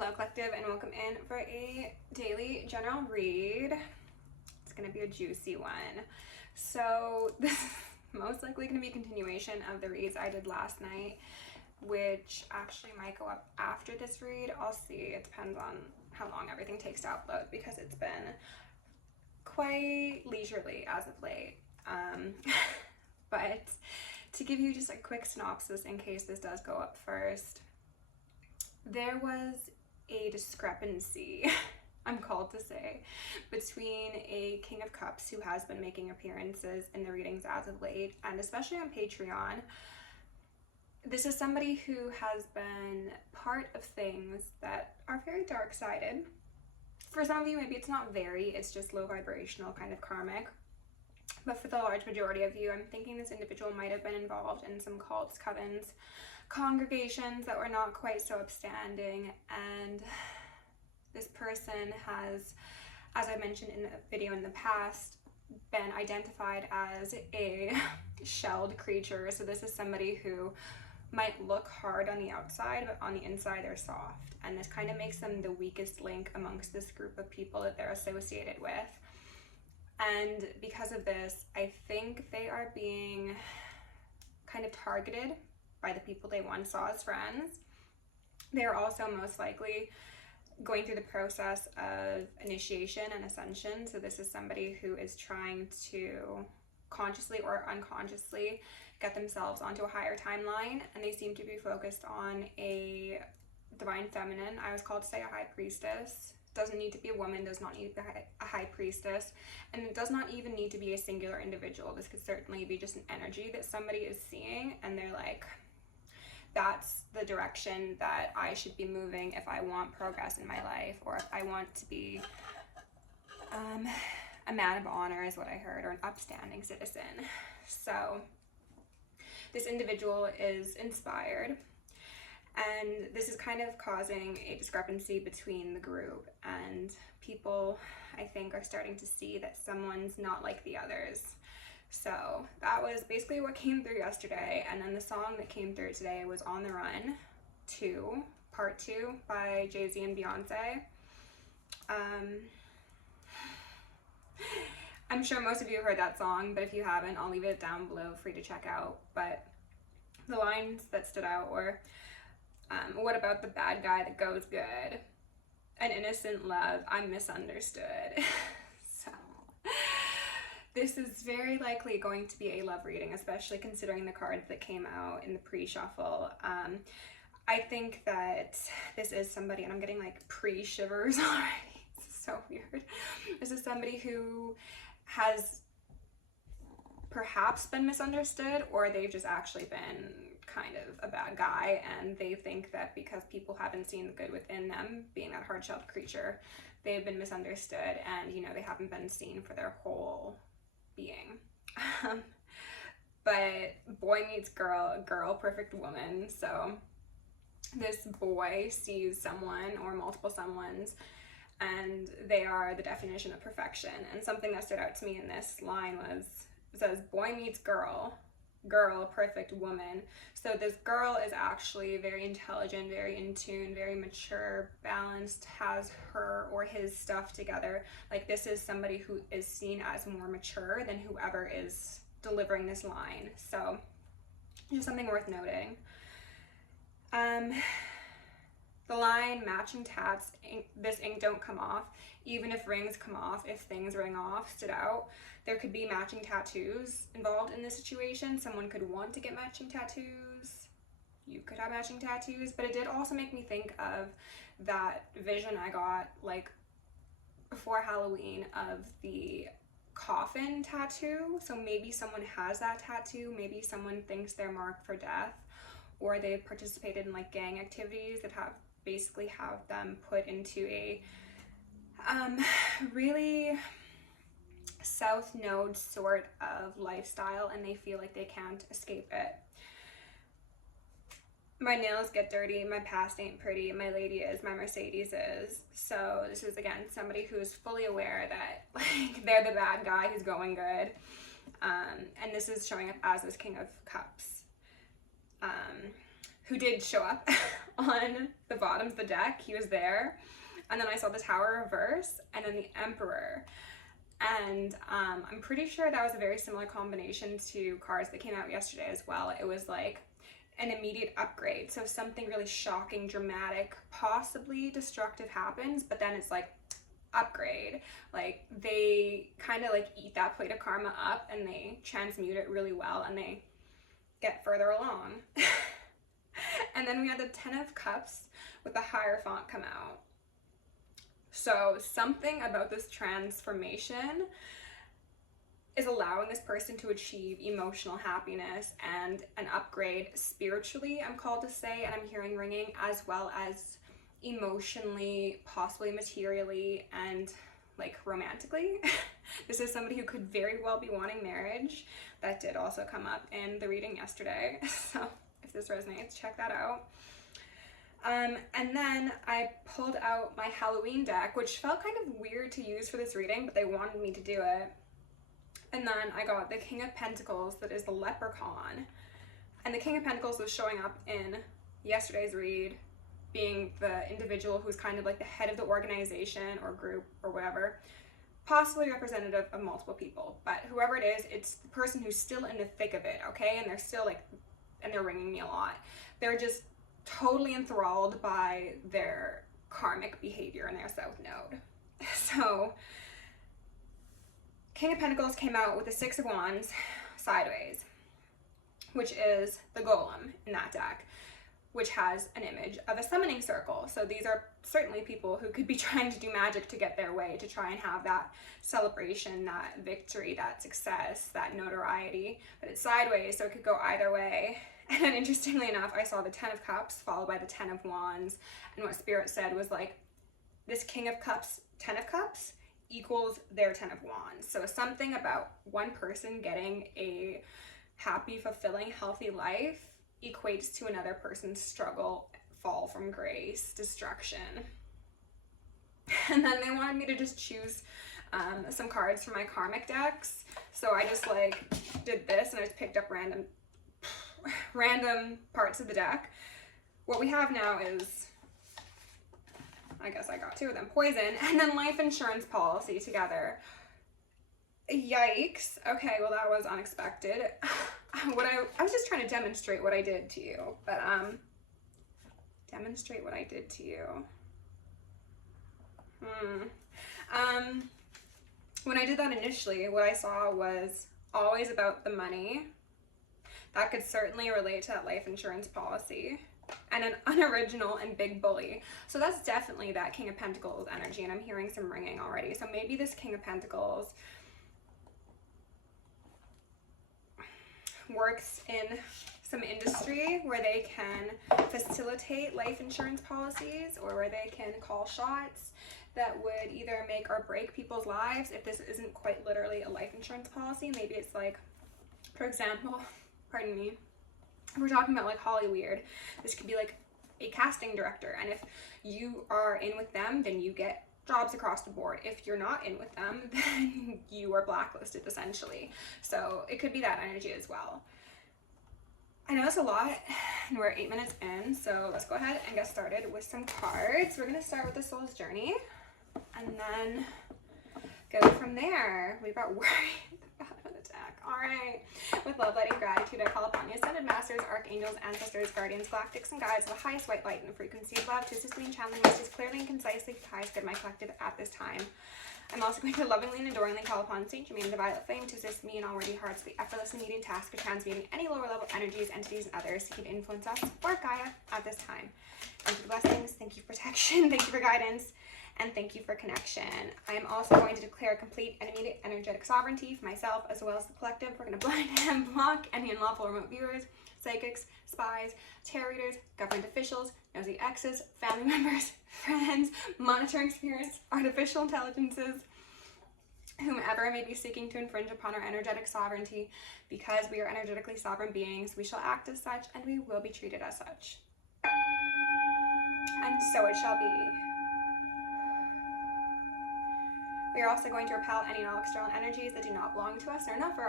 Hello collective, and welcome in for a daily general read. It's going to be a juicy one. So this is most likely going to be a continuation of the reads I did last night, which actually might go up after this read. I'll see. It depends on how long everything takes to upload because it's been quite leisurely as of late. But to give you just a quick synopsis in case this does go up first, there was a discrepancy, I'm called to say, between a King of Cups who has been making appearances in the readings as of late, and especially on Patreon. This is somebody who has been part of things that are very dark-sided. For some of you, maybe it's not very, it's just low vibrational, kind of karmic. But for the large majority of you, I'm thinking this individual might have been involved in some cults, covens, congregations that were not quite so upstanding, and this person has, as I mentioned in a video in the past, been identified as a shelled creature. So this is somebody who might look hard on the outside, but on the inside they're soft, and this kind of makes them the weakest link amongst this group of people that they're associated with. And because of this, I think they are being kind of targeted by the people they once saw as friends. They are also most likely going through the process of initiation and ascension. So this is somebody who is trying to consciously or unconsciously get themselves onto a higher timeline, and they seem to be focused on a divine feminine. I was called to say a high priestess. Doesn't need to be a woman, does not need to be a high priestess, and it does not even need to be a singular individual. This could certainly be just an energy that somebody is seeing, and they're like, that's the direction that I should be moving if I want progress in my life, or if I want to be a man of honor is what I heard, or an upstanding citizen. So this individual is inspired, and this is kind of causing a discrepancy between the group, and people, I think, are starting to see that someone's not like the others. So that was basically what came through yesterday, and then the song that came through today was On the Run 2, Part 2 by Jay-Z and Beyonce. I'm sure most of you have heard that song, but if you haven't, I'll leave it down below, free to check out. But the lines that stood out were, what about the bad guy that goes good? An innocent love, I'm misunderstood. So this is very likely going to be a love reading, especially considering the cards that came out in the pre-shuffle. I think that this is somebody, and I'm getting like pre-shivers already. This is so weird. This is somebody who has perhaps been misunderstood, or they've just actually been kind of a bad guy, and they think that because people haven't seen the good within them, being that hard-shelled creature, they've been misunderstood, and you know, they haven't been seen for their whole being. But boy meets girl, girl perfect woman. So this boy sees someone or multiple someones, and they are the definition of perfection. And something that stood out to me in this line was, it says boy meets girl, girl perfect woman. So this girl is actually very intelligent, very in tune, very mature, balanced, has her or his stuff together. Like, this is somebody who is seen as more mature than whoever is delivering this line. So just something worth noting. The line matching tats, this ink don't come off, even if rings come off, if things ring off, stood out. There could be matching tattoos involved in this situation. Someone could want to get matching tattoos. You could have matching tattoos, but it did also make me think of that vision I got like before Halloween of the coffin tattoo. So maybe someone has that tattoo, maybe someone thinks they're marked for death, or they've participated in like gang activities that basically have them put into a really south node sort of lifestyle, and they feel like they can't escape it. My nails get dirty, my past ain't pretty, my lady is, my Mercedes is. So this is, again, somebody who's fully aware that like they're the bad guy who's going good, and this is showing up as this King of Cups, who did show up on the bottom of the deck. He was there. And then I saw the Tower reverse and then the Emperor. And I'm pretty sure that was a very similar combination to cards that came out yesterday as well. It was like an immediate upgrade. So something really shocking, dramatic, possibly destructive happens, but then it's like upgrade. Like they kind of like eat that plate of karma up and they transmute it really well and they get further along. And then we had the Ten of Cups with the Hierophant come out. So something about this transformation is allowing this person to achieve emotional happiness and an upgrade spiritually, I'm called to say, and I'm hearing ringing, as well as emotionally, possibly materially, and like romantically. This is somebody who could very well be wanting marriage. That did also come up in the reading yesterday. So if this resonates, check that out. And then I pulled out my Halloween deck, which felt kind of weird to use for this reading, but they wanted me to do it. And then I got the King of Pentacles, that is the Leprechaun. And the King of Pentacles was showing up in yesterday's read, being the individual who's kind of like the head of the organization or group or whatever, possibly representative of multiple people. But whoever it is, it's the person who's still in the thick of it, okay? And they're still like, and they're ringing me a lot. They're just totally enthralled by their karmic behavior in their South Node. So King of Pentacles came out with the Six of Wands sideways, which is the golem in that deck, which has an image of a summoning circle. So these are certainly people who could be trying to do magic to get their way, to try and have that celebration, that victory, that success, that notoriety. But it's sideways, so it could go either way. And then interestingly enough, I saw the Ten of Cups followed by the Ten of Wands. And what Spirit said was like, this King of Cups, Ten of Cups equals their Ten of Wands. So something about one person getting a happy, fulfilling, healthy life equates to another person's struggle, fall from grace, destruction. And then they wanted me to just choose some cards from my karmic decks. So I just like did this and I just picked up random parts of the deck. What we have now is, I guess I got two of them, Poison and then Life Insurance Policy together. Yikes. Okay, well that was unexpected. I was just trying to demonstrate what I did to you, but demonstrate what I did to you. When I did that initially, what I saw was always about the money. That could certainly relate to that life insurance policy. And an unoriginal and big bully. So that's definitely that King of Pentacles energy, and I'm hearing some ringing already. So maybe this King of Pentacles works in some industry where they can facilitate life insurance policies, or where they can call shots that would either make or break people's lives. If this isn't quite literally a life insurance policy, maybe it's like, for example, pardon me, we're talking about like Hollywood. This could be like a casting director, and if you are in with them, then you get jobs across the board. If you're not in with them, then you are blacklisted essentially. So it could be that energy as well. I know that's a lot, and we're 8 minutes in, so let's go ahead and get started with some cards. We're going to start with the Soul's Journey, and then go from there. We've got Worry at the bottom of the deck. All right. With love, light, and gratitude, I call upon the Ascended Masters, Archangels, Ancestors, Guardians, Galactics, and Guides of the highest white light and frequency of love to assist me in channeling messages clearly and concisely for the highest good of my collective at this time. I'm also going to lovingly and adoringly call upon Saint Germain, the Violet Flame, to assist me in all worthy hearts with the effortless and immediate task of transmuting any lower level energies, entities, and others seeking to influence us or Gaia at this time. Thank you for blessings, thank you for protection, thank you for guidance, and thank you for connection. I am also going to declare complete and immediate energetic sovereignty for myself as well as the collective. We're going to blind and block any unlawful remote viewers, psychics, spies, tarot readers, government officials, nosy exes, family members, friends, monitoring spirits, artificial intelligences, whomever may be seeking to infringe upon our energetic sovereignty. Because we are energetically sovereign beings, we shall act as such and we will be treated as such. And so it shall be. We are also going to repel any and all external energies that do not belong to us or are not for